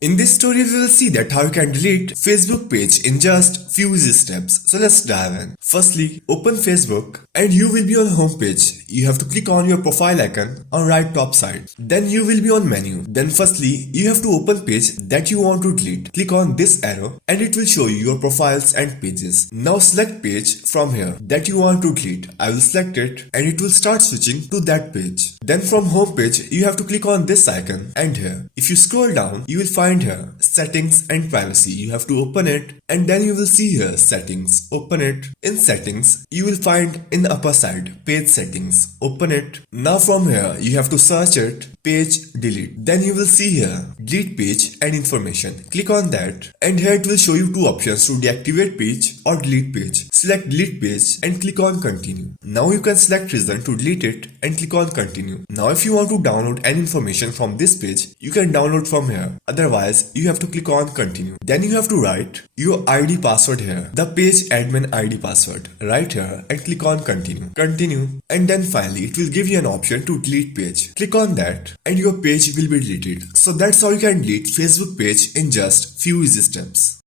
In this tutorial, we will see that how you can delete Facebook page in just few easy steps. So let's dive in. Firstly, open Facebook and you will be on home page. You have to click on your profile icon on right top side. Then you will be on menu. Then firstly, you have to open page that you want to delete. Click on this arrow and it will show you your profiles and pages. Now select page from here that you want to delete. I will select it and it will start switching to that page. Then from home page, you have to click on this icon and here. If you scroll down, you will find here settings and privacy. You have to open it and then you will see here settings. Open it. In settings, you will find in the upper side page settings. Open it. Now from here, you have to search it page delete. Then you will see here delete page and information. Click on that and here it will show you two options to deactivate page or delete page. Select delete page and click on continue. Now you can select reason to delete it and click on continue. Now if you want to download any information from this page, you can download from here. Otherwise, you have to click on continue. Then you have to write your ID password here, the page admin ID password. Right here and click on continue. Continue and then finally it will give you an option to delete page. Click on that and your page will be deleted. So that's how you can delete Facebook page in just few easy steps.